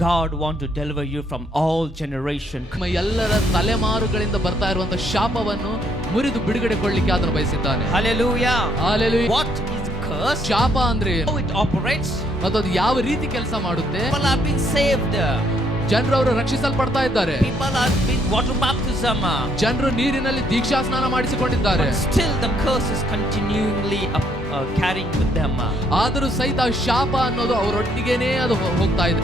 God wants to deliver you from all generation. ಎಲ್ಲರ ತಲೆಮಾರುಗಳಿಂದ ಬರ್ತಾ ಇರುವಂತ ಶಾಪವನ್ನು ಮುರಿದು ಬಿಡುಗಡೆಗೊಳ್ಳಲಿಕ್ಕೆ ಆತನು ಬಯಸಿದ್ದಾನೆ. Hallelujah. Hallelujah. What is curse? ಶಾಪ ಅಂದ್ರೆ How it operates? ಮತ್ತು ಅದು ಯಾವ ರೀತಿ ಕೆಲಸ ಮಾಡುತ್ತೆ? People have been saved. ಜನರು ಅವರು ರಕ್ಷಿಸಲ್ಪಡ್ತಾ ಇದ್ದಾರೆ. People have been water baptism. ಜನರು ನೀರಿನಲ್ಲಿ ದೀಕ್ಷಾ ಸ್ನಾನ ಮಾಡಿಸಿಕೊಂಡಿದ್ದಾರೆ. But still the curse is continually carrying with them. ಆದರೂ ಸಹಿತ ಶಾಪ ಅನ್ನೋದು ಅವರೊಟ್ಟಿಗೆನೇ ಅದು ಹೋಗ್ತಾ ಇದೆ.